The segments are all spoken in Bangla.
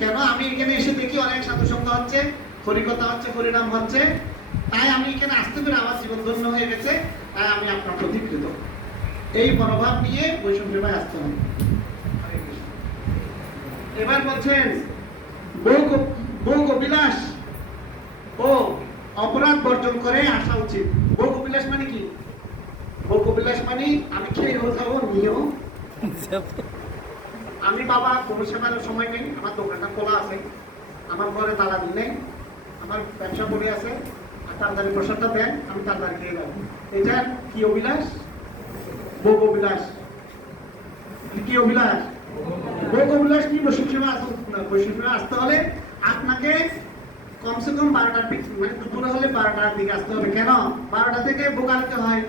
কেন আমি এখানে এসে দেখি অনেক সাধু সঙ্গ হচ্ছে, হরিকথা হচ্ছে, হরিনাম হচ্ছে, তাই আমি এখানে আসতে পেরে আমার জীবন ধন্য হয়ে গেছে, তাই আমি আপনার প্রতি কৃত। এই মনোভাব নিয়ে বৈষ্ণব সেবায় আসতে হবে। এবার বলছেন ভোগবিলাস ও অপরাধ বর্জন করে আসা উচিত। ভোগবিলাস মানে কি? ভোগবিলাস মানে আমি খেয়েও যাবো, নিয়েও। আমি বাবা কোনো সেবার সময় নেই, আমার দোকানটা খোলা আছে, আমার ঘরে তালা দিন নেই, আমার ব্যবসা করে আছে, আর তাড়াতাড়ি প্রসাদটা দেন, আমি তাড়াতাড়ি খেয়ে যাবো। এটা কি অভিলাষ? ভোগ অভিলাষ। কি অভিলাষ? ভোগ অভিলাষ কি? বৈষ্ণব সেবা আসতে হলে আপনাকে কমসে কম 12টার দিকে, মানে দুপুরে হলে 12টার দিকে আসতে হবে। কেন? 12টা থেকে ভোগ আনতে হয়,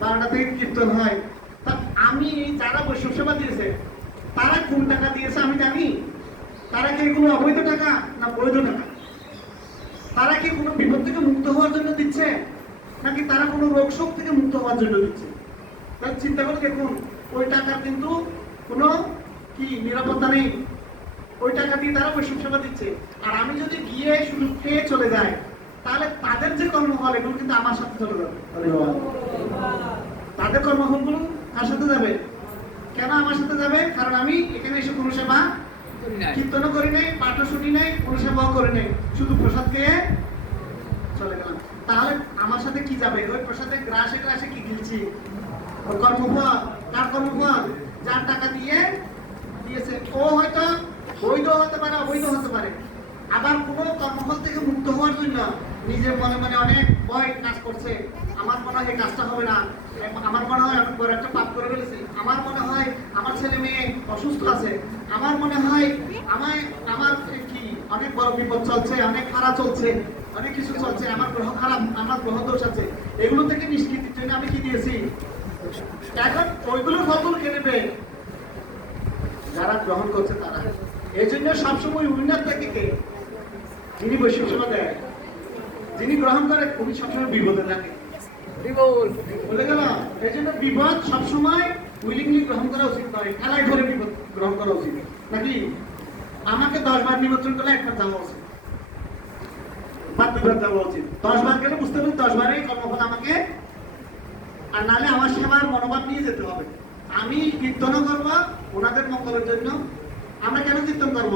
12টা থেকে কীর্তন হয়। তা আমি যারা বৈষ্ণব সেবা দিয়েছে তারা কোন টাকা দিয়েছে আমি জানি? তারা কি এগুলো অবৈধ টাকা না বৈধ টাকা? তারা কি কোনো বিপদ থেকে মুক্ত হওয়ার জন্য দিচ্ছে, নাকি তারা কোনো রোগ শোক থেকে মুক্ত হওয়ার জন্য দিচ্ছে? তাহলে চিন্তা করে দেখুন, ওই টাকার কিন্তু কোনো কি নিরাপত্তা নেই। ওই টাকা দিয়ে তারা বৈষ্ণব সেবা দিচ্ছে। আর আমি যদি গিয়ে শুধু খেয়ে চলে যাই, তাহলে তাদের যে কর্মফল এগুলো কিন্তু আমার সাথে চলে যাবে। তাদের কর্মফলগুলো কার সাথে যাবে? কেন আমার সাথে যাবে? কারণ আমি এখানে এসে কোনো সেবা কীর্তনও করি নাই, পাঠও শুনি নাই, কোনো সেবাও করি নাই, শুধু প্রসাদ খেয়ে চলে গেলাম। তাহলে আমার সাথে কি যাবে? ওই প্রসাদের গ্রাসে গ্রাসে কি গিলছি? ওই কর্মফল। কার কর্মফল? যার টাকা দিয়েছে। ও হয়তো বৈধ হতে পারে, অবৈধ হতে পারে। আবার কোনো কর্মফল থেকে মুক্ত হওয়ার জন্য নিজের মনে মনে অনেক ভয় কাজ করছে। আমার মনে হয় এই কাজটা হবে না, আমার মনে হয় আমি বড় একটা পাপ করে ফেলেছি, আমার মনে হয় আমার ছেলে মেয়ে অসুস্থ আছে, আমার মনে হয় আমার কি অনেক বড় বিপদ চলছে, অনেক খারাপ চলছে, অনেক কিছু চলছে, আমার গ্রহ খারাপ, আমার গ্রহ দোষ আছে। এগুলো থেকে নিষ্কৃতির জন্য আমি কি দিয়েছি? এখন ওইগুলোর ফলগুলো কে নেবে? যারা গ্রহণ করছে তারা। এই জন্য সবসময় উইনার থাকে কে? যিনি বৈষ্ণব সেবা দেয়, যিনি গ্রহণ করে, উনি সবসময় বিপদে থাকে। বলে গেল, এই জন্য বিপদ সবসময় উইলিংলি গ্রহণ করা উচিত নয়, খেলায় ধরে বিপদ গ্রহণ করা উচিত নাকি? আমাকে 10 বার নিমন্ত্রণ করলে একবার যাওয়া উচিত, বা 2 বার যাওয়া উচিত। 10 বার গেলে বুঝতে পারি 10 বারেই কর্মফল আমাকে, আর নাহলে আমার সেবার মনোভাব নিয়ে যেতে হবে। আমি কীর্তনও করবো ওনাদের মঙ্গলের জন্য। আমরা কেন কীর্তন করব?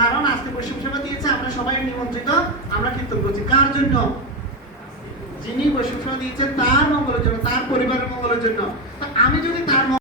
কারণ আজকে বৈষ্ণব সেবা দিয়েছে, আমরা সবাই নিমন্ত্রিত, আমরা কীর্তন করছি। কার জন্য? যিনি বৈষ্ণব সেবা দিয়েছেন তার মঙ্গলের জন্য, তার পরিবারের মঙ্গলের জন্য। আমি যদি তার